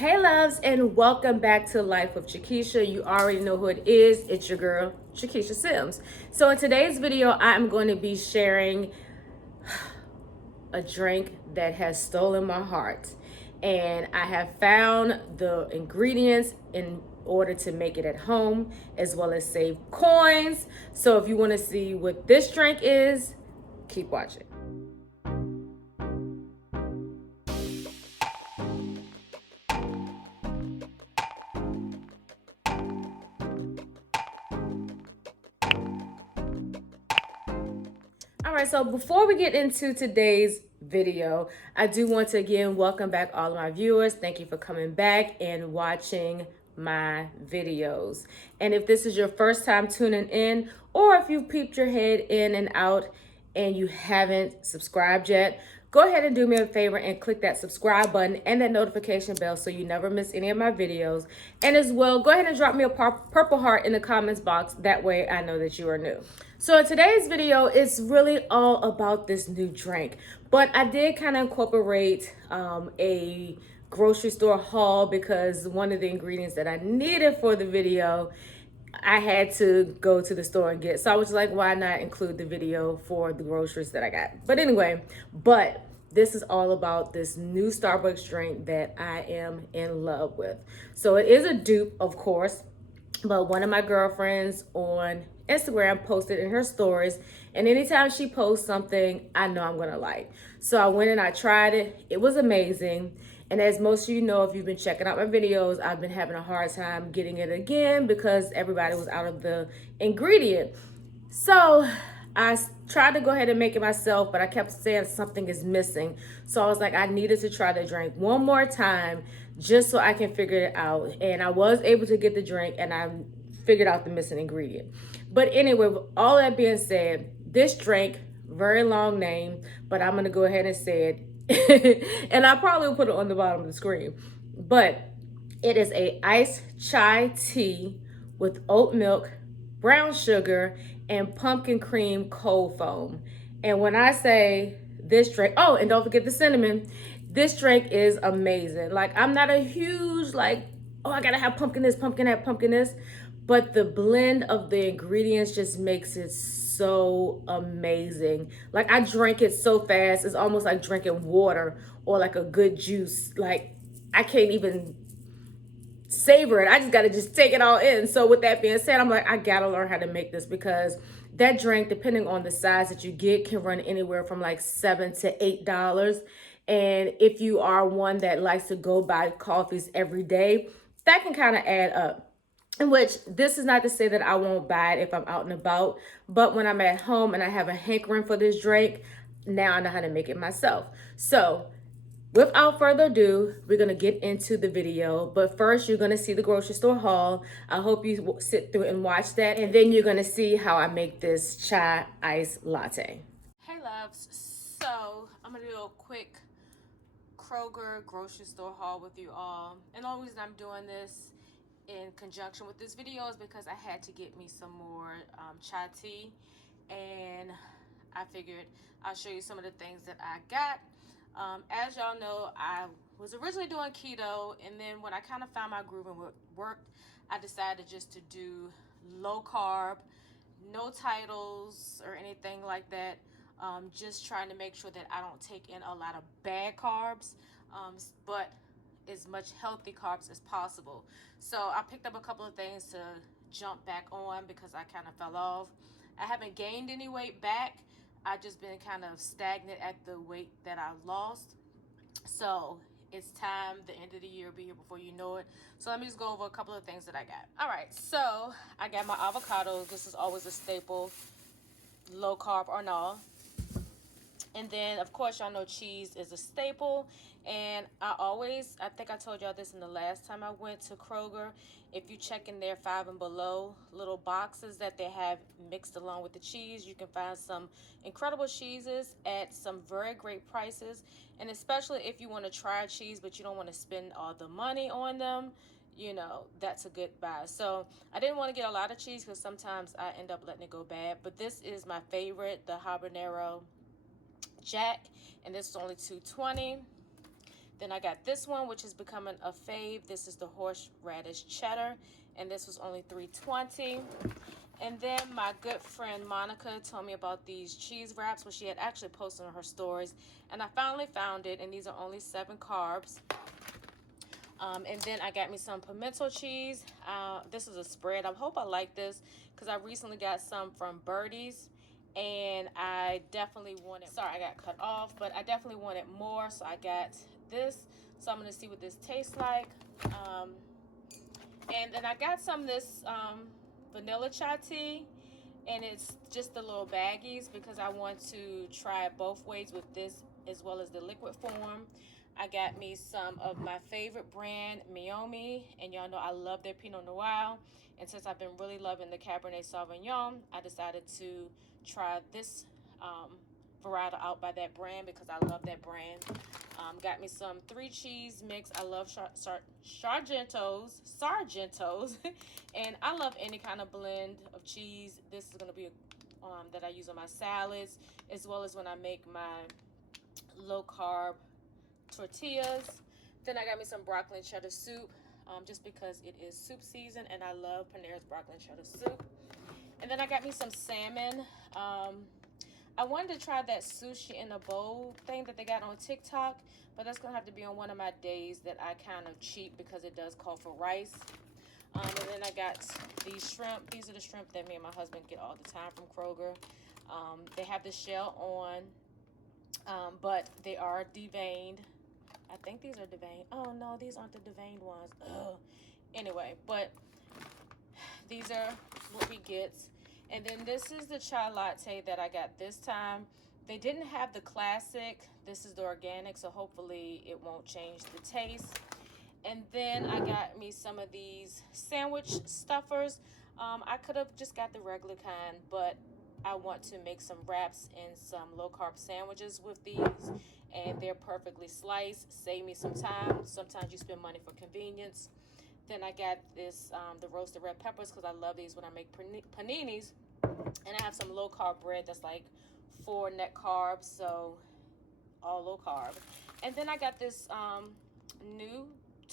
Hey loves, and welcome back to Life with CheKesha. You already know who it is. It's your girl, CheKesha Simms. So in today's video, I'm going to be sharing a drink that has stolen my heart. And I have found the ingredients in order to make it at home, as well as save coins. So if you want to see what this drink is, keep watching. All right, so before we get into today's video, I do want to again welcome back all of my viewers. Thank you for coming back and watching my videos. And if this is your first time tuning in, or if you've peeped your head in and out and you haven't subscribed yet, go ahead and do me a favor and click that subscribe button and that notification bell so you never miss any of my videos. And as well, go ahead and drop me a purple heart in the comments box. That way I know that you are new. So in today's video, it's really all about this new drink. But I did kind of incorporate a grocery store haul because one of the ingredients that I needed for the video, I had to go to the store and get. So I was like, why not include the video for the groceries that I got? But anyway, this is all about this new Starbucks drink that I am in love with. So it is a dupe, of course, but one of my girlfriends on Instagram posted in her stories, and anytime she posts something, I know I'm gonna like. So I went and I tried it. It was amazing. And as most of you know, if you've been checking out my videos, I've been having a hard time getting it again because everybody was out of the ingredient. So I tried to go ahead and make it myself, but I kept saying something is missing. So I was like, I needed to try the drink one more time just so I can figure it out. And I was able to get the drink and I figured out the missing ingredient. But anyway, with all that being said, this drink, very long name, but I'm gonna go ahead and say it. And I probably will put it on the bottom of the screen. But it is a iced chai tea with oat milk, brown sugar, and pumpkin cream cold foam. And when I say this drink, oh, and don't forget the cinnamon, this drink is amazing. Like, I'm not a huge, like, oh, I gotta have pumpkin this, pumpkin that, pumpkin this. But the blend of the ingredients just makes it so amazing. Like, I drank it so fast. It's almost like drinking water or like a good juice. Like, I can't even savor it. I just got to just take it all in. So with that being said, I'm like, I got to learn how to make this because that drink, depending on the size that you get, can run anywhere from like $7 to $8. And if you are one that likes to go buy coffees every day, that can kind of add up. In which, this is not to say that I won't buy it if I'm out and about, but when I'm at home and I have a hankering for this drink, now I know how to make it myself. So without further ado, we're going to get into the video. But first, you're going to see the grocery store haul. I hope you sit through and watch that. And then you're going to see how I make this chai iced latte. Hey, loves. So I'm going to do a quick Kroger grocery store haul with you all. And the only reason I'm doing this in conjunction with this video is because I had to get me some more chai tea. And I figured I'll show you some of the things that I got. As y'all know, I was originally doing keto, and then when I kind of found my groove and what worked, I decided just to do low carb, no titles or anything like that. Just trying to make sure that I don't take in a lot of bad carbs, but as much healthy carbs as possible. So I picked up a couple of things to jump back on because I kind of fell off. I haven't gained any weight back. I've just been kind of stagnant at the weight that I lost. So it's time, the end of the year will be here before you know it. So let me just go over a couple of things that I got. All right, so I got my avocados. This is always a staple, low carb or no. And then, of course, y'all know cheese is a staple. And I think I told y'all this in the last time I went to Kroger. If you check in their 5 and below little boxes that they have mixed along with the cheese, you can find some incredible cheeses at some very great prices. And especially if you want to try cheese, but you don't want to spend all the money on them, you know, that's a good buy. So I didn't want to get a lot of cheese because sometimes I end up letting it go bad. But this is my favorite, the habanero Jack, and this is only $2.20. Then I got this one, which is becoming a fave. This is the horseradish cheddar, and this was only $3.20. And then my good friend Monica told me about these cheese wraps, which she had actually posted on her stories, and I finally found it, and these are only 7 carbs. And then I got me some pimento cheese. This is a spread. I hope I like this because I recently got some from Birdie's, and I definitely wanted, sorry I got cut off, but I definitely wanted more, so I got this. So I'm going to see what this tastes like. And then I got some of this vanilla chai tea, and it's just the little baggies because I want to try it both ways with this as well as the liquid form. I got me some of my favorite brand, Meiomi, and y'all know I love their Pinot Noir. And since I've been really loving the Cabernet Sauvignon, I decided to try this varietal out by that brand because I love that brand. Got me some 3 cheese mix. I love Sargentos, and I love any kind of blend of cheese. This is going to be that I use on my salads, as well as when I make my low carb tortillas. Then I got me some broccoli and cheddar soup, just because it is soup season, and I love Panera's broccoli and cheddar soup. And then I got me some salmon. I wanted to try that sushi in a bowl thing that they got on TikTok, but that's gonna have to be on one of my days that I kind of cheat because it does call for rice. And then I got these shrimp. These are the shrimp that me and my husband get all the time from Kroger. They have the shell on, but they are deveined. I think these are deveined. Oh no, these aren't the deveined ones. Ugh. Anyway, but these are what we get. And then this is the chai latte that I got this time. They didn't have the classic. This is the organic, so hopefully it won't change the taste. And then I got me some of these sandwich stuffers. I could have just got the regular kind, but I want to make some wraps and some low-carb sandwiches with these, and they're perfectly sliced. Save me some time. Sometimes you spend money for convenience. Then I got this, the roasted red peppers, because I love these when I make paninis. And I have some low-carb bread that's like 4 net carbs, so all low-carb. And then I got this new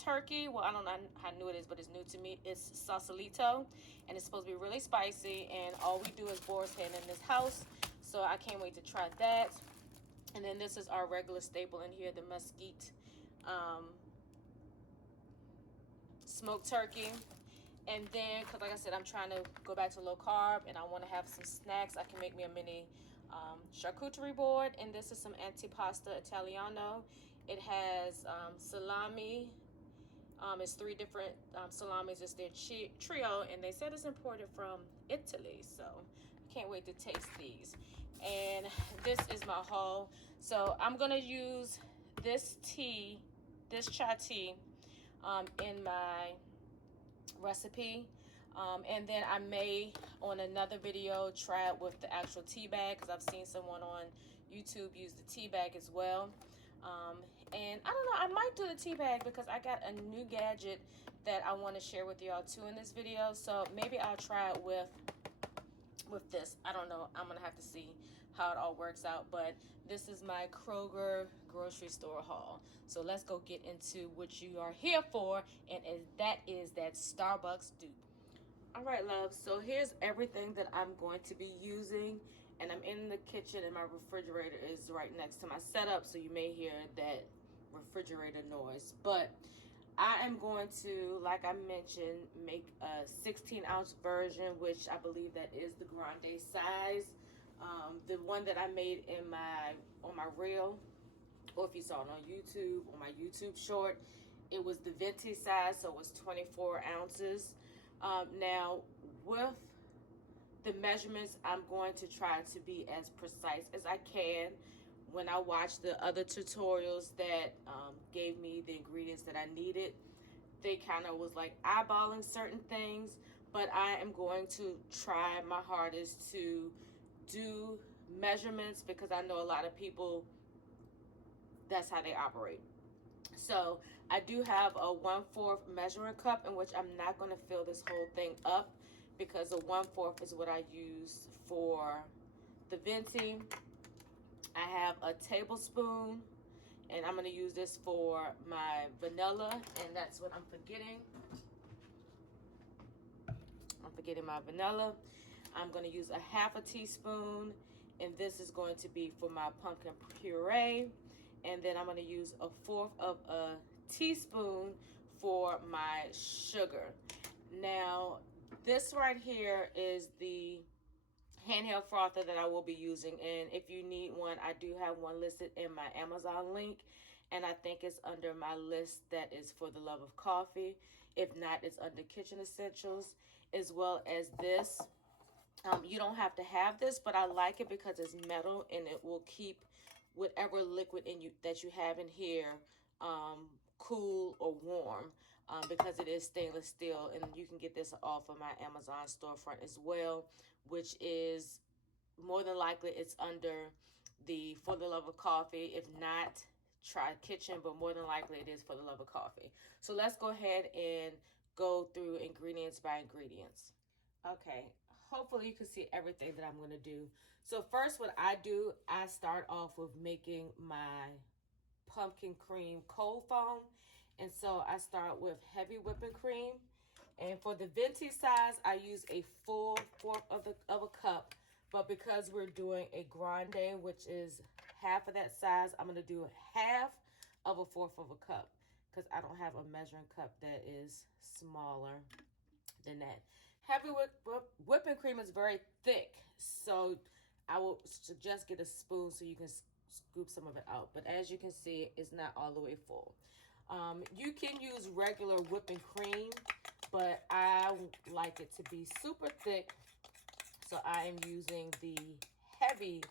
turkey. Well, I don't know how new it is, but it's new to me. It's Sausalito, and it's supposed to be really spicy, and all we do is boar's head in this house, so I can't wait to try that. And then this is our regular staple in here, the mesquite smoked turkey. And then, because like I said, I'm trying to go back to low carb, and I want to have some snacks. I can make me a mini charcuterie board, and this is some antipasta Italiano. It has salami. It's 3 different salamis. It's their trio, and they said it's imported from Italy, so I can't wait to taste these. And this is my haul. So I'm gonna use this tea, this chai tea, in my recipe, and then I may on another video try it with the actual tea bag, because I've seen someone on YouTube use the tea bag as well. And I don't know, I might do the tea bag because I got a new gadget that I want to share with y'all too in this video, so maybe I'll try it with this. I don't know, I'm gonna have to see how it all works out. But this is my Kroger grocery store haul, so let's go get into what you are here for, and that is that Starbucks dupe. All right, love, so here's everything that I'm going to be using, and I'm in the kitchen, and my refrigerator is right next to my setup, so you may hear that refrigerator noise. But I am going to, like I mentioned, make a 16-ounce version, which I believe that is the grande size. The one that I made in on my reel, or if you saw it on YouTube, on my YouTube short, it was the venti size, so it was 24 ounces. Now, with the measurements, I'm going to try to be as precise as I can. When I watched the other tutorials that gave me the ingredients that I needed, they kind of was like eyeballing certain things, but I am going to try my hardest to do measurements, because I know a lot of people, that's how they operate. So I do have a 1/4 measuring cup, in which I'm not going to fill this whole thing up, because a 1/4 is what I use for the venti. I have a tablespoon, And I'm going to use this for my vanilla, and that's what I'm forgetting. I'm forgetting my vanilla. I'm going to use a half a teaspoon, and this is going to be for my pumpkin puree. And then I'm going to use a 1/4 of a teaspoon for my sugar. Now, this right here is the handheld frother that I will be using, and if you need one, I do have one listed in my Amazon link, and I think it's under my list that is for the love of coffee. If not, it's under kitchen essentials, as well as this. You don't have to have this, but I like it because it's metal and it will keep whatever liquid in you that you have in here cool or warm, because it is stainless steel. And you can get this off of my Amazon storefront as well, which is more than likely it's under the For the Love of Coffee. If not, try kitchen, but more than likely it is For the Love of Coffee. So let's go ahead and go through ingredients by ingredients. Okay, hopefully you can see everything that I'm going to do. So first, what I do, I start off with making my pumpkin cream cold foam. And so I start with heavy whipping cream. And for the venti size, I use a full 1/4 of a cup. But because we're doing a grande, which is half of that size, I'm going to do half of a 1/4 of a cup, because I don't have a measuring cup that is smaller than that. Heavy whipping cream is very thick, so I will suggest get a spoon so you can scoop some of it out. But as you can see, it's not all the way full. You can use regular whipping cream, but I like it to be super thick, so I am using the heavy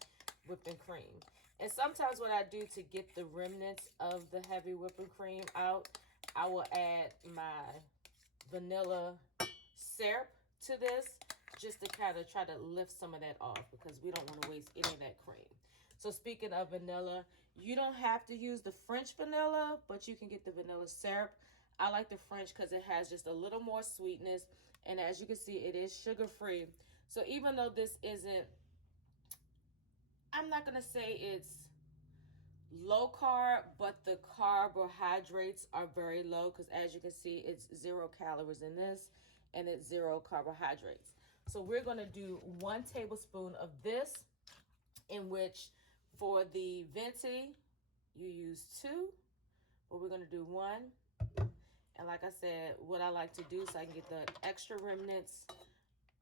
whipping cream. And sometimes what I do to get the remnants of the heavy whipping cream out, I will add my vanilla syrup to this, just to kind of try to lift some of that off, because we don't want to waste any of that cream. So speaking of vanilla, you don't have to use the French vanilla, but you can get the vanilla syrup. I like the French because it has just a little more sweetness, and as you can see, it is sugar-free. So even though this isn't, I'm not going to say it's low carb, but the carbohydrates are very low, because as you can see, it's 0 calories in this, and it's 0 carbohydrates. So we're going to do 1 tablespoon of this, in which for the venti, you use 2, but we're going to do 1. And like I said, what I like to do so I can get the extra remnants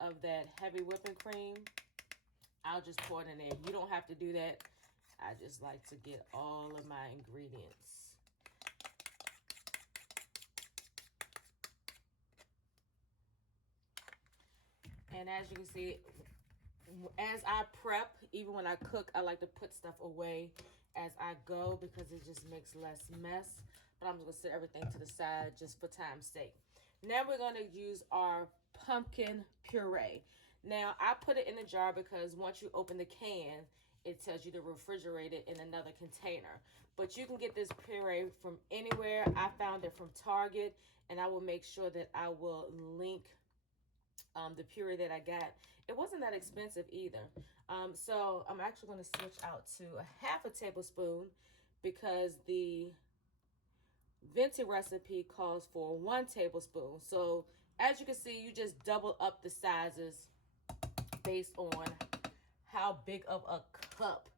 of that heavy whipping cream, I'll just pour it in there. You don't have to do that. I just like to get all of my ingredients. And as you can see, as I prep, even when I cook, I like to put stuff away as I go, because it just makes less mess. But I'm just going to set everything to the side just for time's sake. Now we're going to use our pumpkin puree. Now, I put it in a jar because once you open the can, it tells you to refrigerate it in another container. But you can get this puree from anywhere. I found it from Target, and I will make sure that I will link the puree that I got. It wasn't that expensive either. So I'm actually going to switch out to a 1/2 tablespoon, because the venti recipe calls for 1 tablespoon. So as you can see, you just double up the sizes based on how big of a cup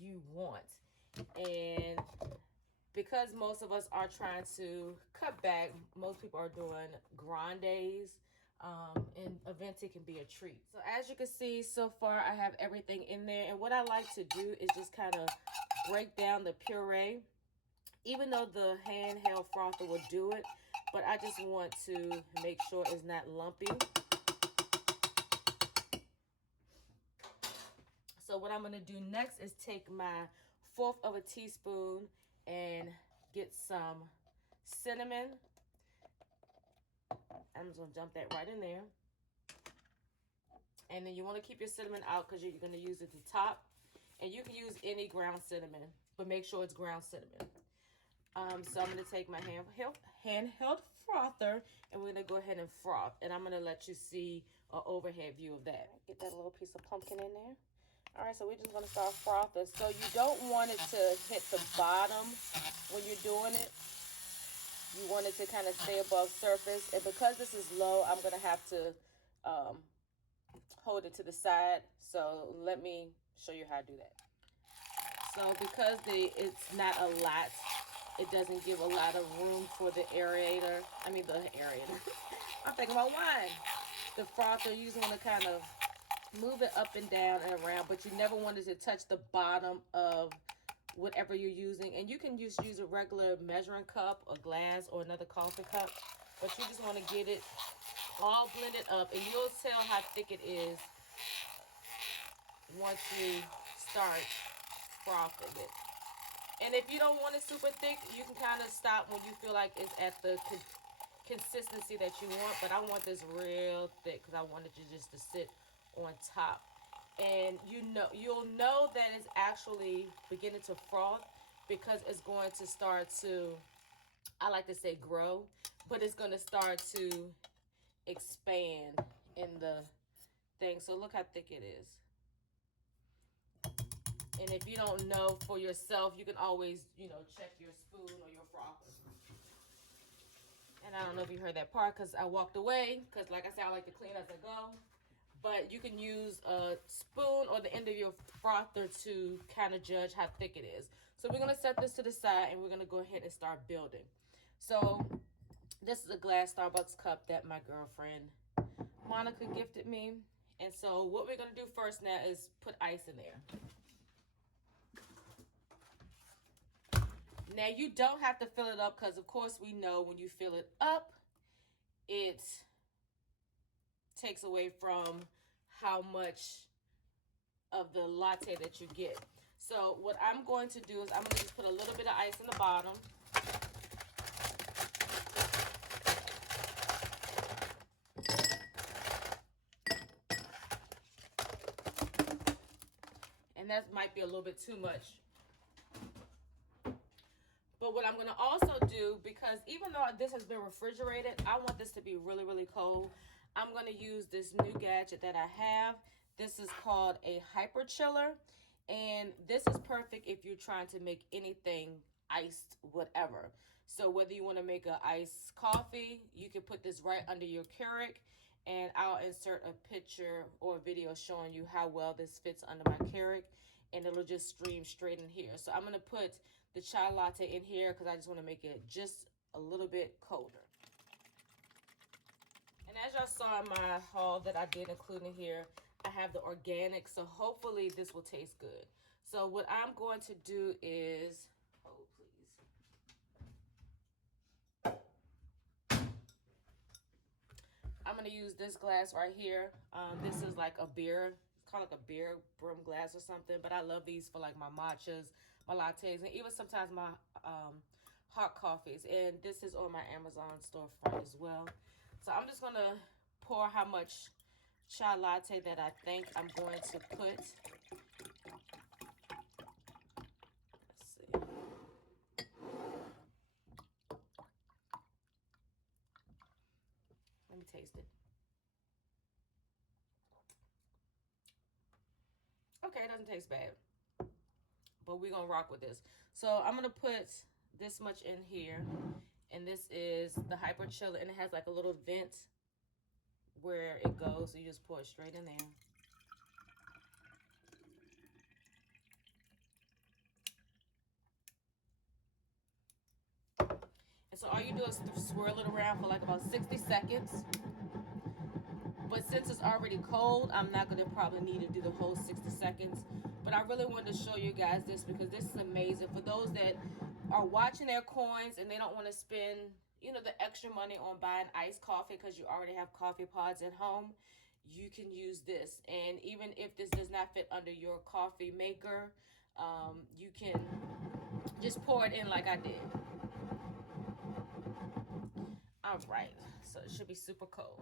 you want. And because most of us are trying to cut back, most people are doing grandes, and a venti can be a treat. So as you can see, so far I have everything in there, and what I like to do is just kind of break down the puree, even though the handheld frother will do it, but I just want to make sure it's not lumpy. So what I'm going to do next is take my 1/4 of a teaspoon and get some cinnamon. I'm just going to dump that right in there. And then you want to keep your cinnamon out, because you're going to use it at the top. And you can use any ground cinnamon, but make sure it's ground cinnamon. So I'm going to take my handheld frother, and we're going to go ahead and froth. And I'm going to let you see an overhead view of that. Get that little piece of pumpkin in there. All right, so we're just gonna start frothing. So you don't want it to hit the bottom when you're doing it. You want it to kind of stay above surface. And because this is low, I'm gonna have to hold it to the side. So let me show you how to do that. So because it's not a lot, it doesn't give a lot of room for the aerator. I mean the aerator. I'm thinking about wine. The frother, you just want to kind of move it up and down and around, but you never want it to touch the bottom of whatever you're using. And you can just use a regular measuring cup or glass or another coffee cup, but you just want to get it all blended up, and you'll tell how thick it is once you start frothing it. And if you don't want it super thick, you can kind of stop when you feel like it's at the consistency that you want. But I want this real thick because I want it just to sit on top. And you'll know that it's actually beginning to froth because it's going to start to, I like to say grow, but it's going to start to expand in the thing. So look how thick it is. And if you don't know for yourself, you can always, check your spoon or your frother. And I don't know if you heard that part because I walked away because, like I said, I like to clean as I go. But you can use a spoon or the end of your frother to kind of judge how thick it is. So we're going to set this to the side and we're going to go ahead and start building. So this is a glass Starbucks cup that my girlfriend Monica gifted me. And so what we're going to do first now is put ice in there. Now, you don't have to fill it up because, of course, we know when you fill it up, it takes away from how much of the latte that you get. So what I'm going to do is I'm going to just put a little bit of ice in the bottom. And that might be a little bit too much. But what I'm going to also do, because even though this has been refrigerated, I want this to be really, really cold. I'm going to use this new gadget that I have. This is called a hyper chiller. And this is perfect if you're trying to make anything iced, whatever. So whether you want to make an iced coffee, you can put this right under your Keurig. And I'll insert a picture or a video showing you how well this fits under my Keurig. And it'll just stream straight in here. So I'm going to put the chai latte in here because I just want to make it just a little bit colder. And as y'all saw in my haul that I did include in here, I have the organic. So hopefully this will taste good. So what I'm going to do is, hold please. I'm going to use this glass right here. This is like a beer. It's called like a beer brim glass or something. But I love these for like my matchas, my lattes, and even sometimes my hot coffees. And this is on my Amazon storefront as well. So I'm just going to pour how much chai latte that I think I'm going to put. Let's see. Let me taste it. Okay, it doesn't taste bad. But we're going to rock with this. So I'm going to put this much in here. And this is the hyper chiller. And it has like a little vent where it goes. So you just pour it straight in there. And so all you do is swirl it around for like about 60 seconds. But since it's already cold, I'm not going to probably need to do the whole 60 seconds. But I really wanted to show you guys this because this is amazing. For those that are watching their coins and they don't want to spend, the extra money on buying iced coffee because you already have coffee pods at home, you can use this. And even if this does not fit under your coffee maker, you can just pour it in like I did. All right, so it should be super cold.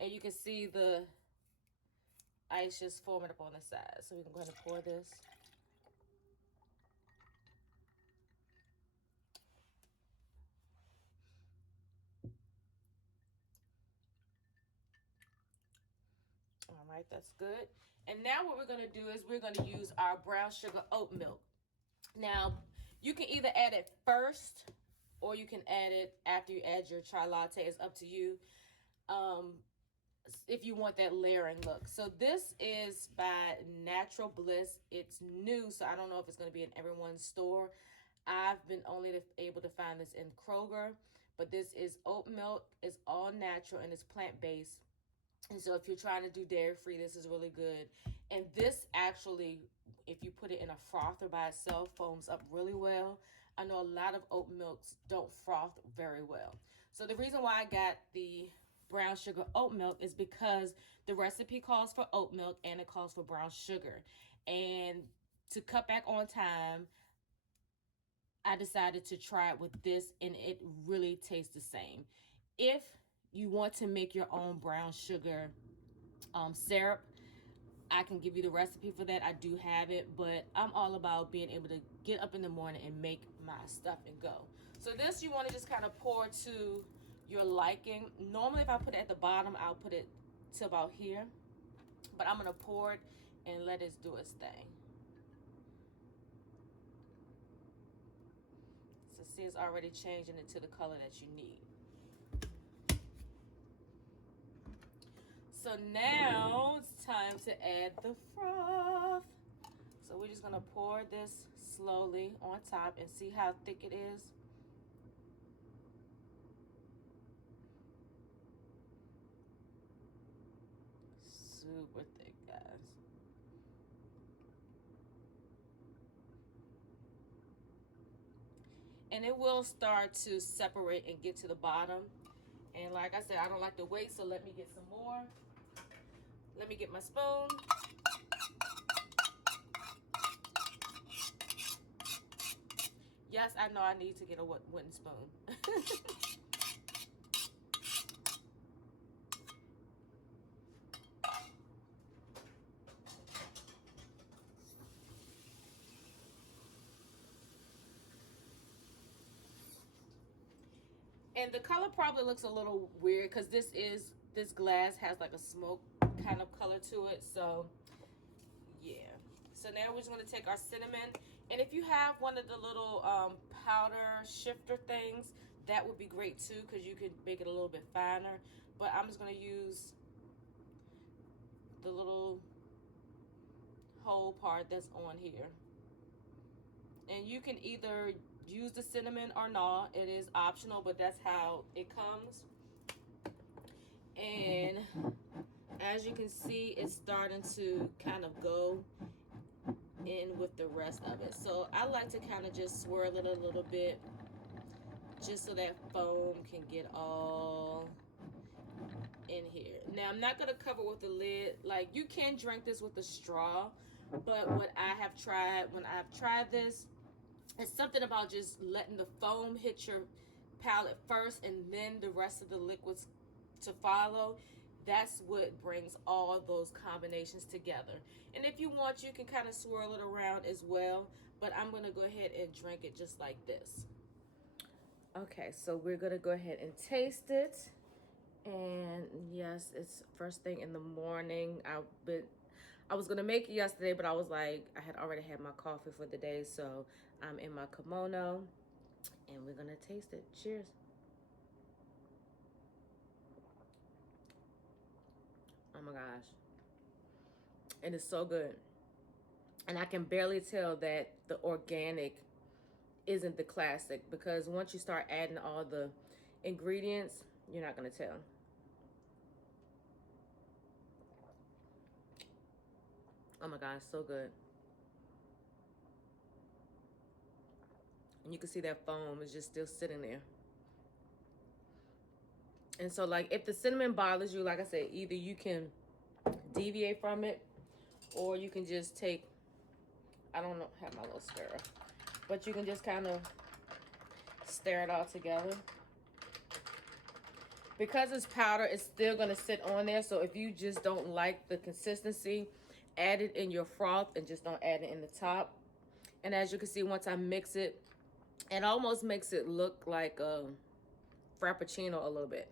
And you can see the ice just forming up on the side. So we can go ahead and pour this. All right, that's good. And now what we're going to do is we're going to use our brown sugar oat milk. Now, you can either add it first or you can add it after you add your chai latte. It's up to you. If you want that layering look. So this is by Natural Bliss. It's new, so I don't know if it's going to be in everyone's store. I've been only able to find this in Kroger, but this is oat milk. It's all natural and it's plant-based. And so if you're trying to do dairy-free, this is really good. And this actually, if you put it in a frother by itself, foams up really well. I know a lot of oat milks don't froth very well. So the reason why I got the brown sugar oat milk is because the recipe calls for oat milk and it calls for brown sugar. And to cut back on time, I decided to try it with this, and it really tastes the same. If you want to make your own brown sugar syrup, I can give you the recipe for that. I do have it, but I'm all about being able to get up in the morning and make my stuff and go. So this you want to just kind of pour to your liking. Normally if I put it at the bottom, I'll put it to about here, but I'm going to pour it and let it do its thing. So see, it's already changing it to the color that you need. So now it's time to add the froth. So we're just gonna pour this slowly on top and see how thick it is. Super thick, guys. And it will start to separate and get to the bottom. And like I said, I don't like to wait, so let me get some more. Let me get my spoon. Yes, I know I need to get a wooden spoon. And the color probably looks a little weird because this glass has like a smoke kind of color to it. So yeah. So now we're just going to take our cinnamon. And if you have one of the little powder shifter things, that would be great too, because you could make it a little bit finer. But I'm just going to use the little whole part that's on here. And you can either use the cinnamon or not. It is optional, but that's how it comes. And as you can see, it's starting to kind of go in with the rest of it. So I like to kind of just swirl it a little bit just so that foam can get all in here. Now I'm not going to cover with the lid. Like, you can drink this with a straw, but what I have tried when I've tried this, it's something about just letting the foam hit your palate first and then the rest of the liquids to follow. That's what brings all those combinations together. And if you want, you can kind of swirl it around as well, but I'm going to go ahead and drink it just like this. Okay, so we're going to go ahead and taste it. And yes, it's first thing in the morning. I was gonna make it yesterday, but I was like, I had already had my coffee for the day, so I'm in my kimono and we're gonna taste it. Cheers. Oh my gosh. And it's so good. And I can barely tell that the organic isn't the classic, because once you start adding all the ingredients, you're not gonna tell. Oh my gosh, so good. And you can see that foam is just still sitting there. And so, like, if the cinnamon bothers you, like I said, either you can deviate from it, or you can just take, I don't know, have my little stirrer, but you can just kind of stir it all together. Because it's powder, it's still going to sit on there. So if you just don't like the consistency, add it in your froth and just don't add it in the top. And as you can see, once I mix it, it almost makes it look like a Frappuccino a little bit.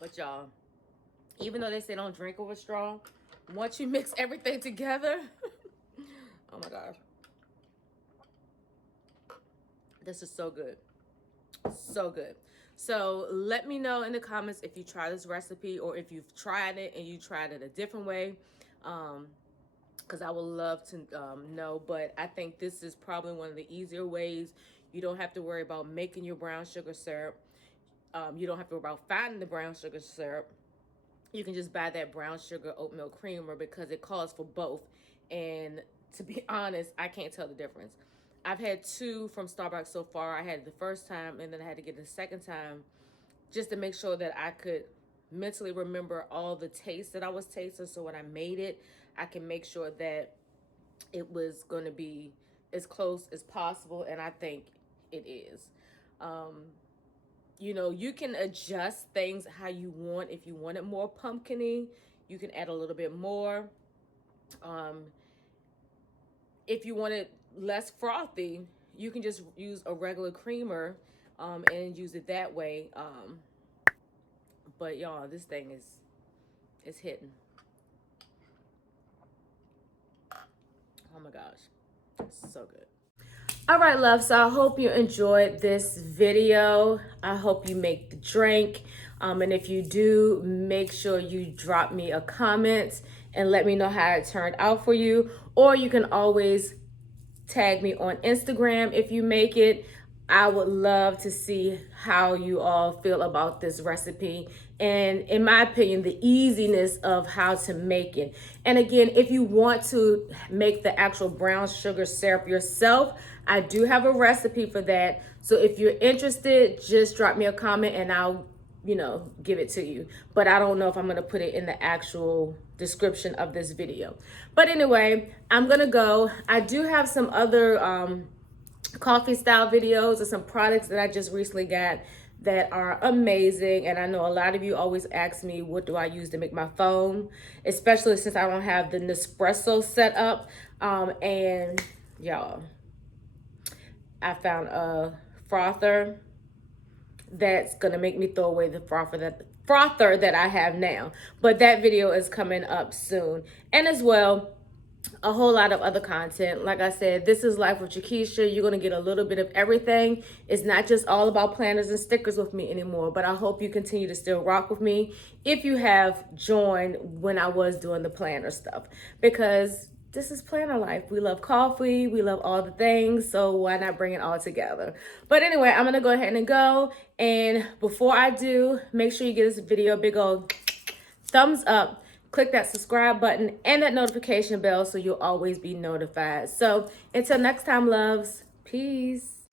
But y'all, even though they say don't drink over straw, once you mix everything together, oh my gosh, this is so good. So good. So let me know in the comments if you try this recipe or if you've tried it and you tried it a different way, because I would love to know. But I think this is probably one of the easier ways. You don't have to worry about making your brown sugar syrup. You don't have to worry about finding the brown sugar syrup. You can just buy that brown sugar oat milk creamer because it calls for both. And to be honest, I can't tell the difference. I've had 2 from Starbucks so far. I had it the first time and then I had to get it the second time just to make sure that I could mentally remember all the tastes that I was tasting. So when I made it, I can make sure that it was going to be as close as possible. And I think it is. You know, you can adjust things how you want. If you want it more pumpkin-y, you can add a little bit more. If you want it less frothy, you can just use a regular creamer and use it that way. But y'all, this thing is hitting. Oh my gosh, it's so good. All right, love, so I hope you enjoyed this video. I hope you make the drink. And if you do, make sure you drop me a comment and let me know how it turned out for you. Or you can always tag me on Instagram if you make it. I would love to see how you all feel about this recipe and, in my opinion, the easiness of how to make it. And again, if you want to make the actual brown sugar syrup yourself, I do have a recipe for that. So if you're interested, just drop me a comment and I'll, you know, give it to you. But I don't know if I'm going to put it in the actual description of this video. But anyway, I'm going to go. I do have some other coffee style videos of some products that I just recently got that are amazing. And I know a lot of you always ask me, what do I use to make my foam? Especially since I don't have the Nespresso set up. And y'all, I found a frother that's gonna make me throw away the frother that I have now. But that video is coming up soon. And as well, a whole lot of other content. Like I said, this is Life with CheKesha. You're gonna get a little bit of everything. It's not just all about planners and stickers with me anymore, but I hope you continue to still rock with me if you have joined when I was doing the planner stuff, because this is planner life. We love coffee, we love all the things, so why not bring it all together? But anyway, I'm gonna go ahead and go. And before I do, make sure you give this video a big old thumbs up. Click that subscribe button and that notification bell so you'll always be notified. So until next time, loves, peace.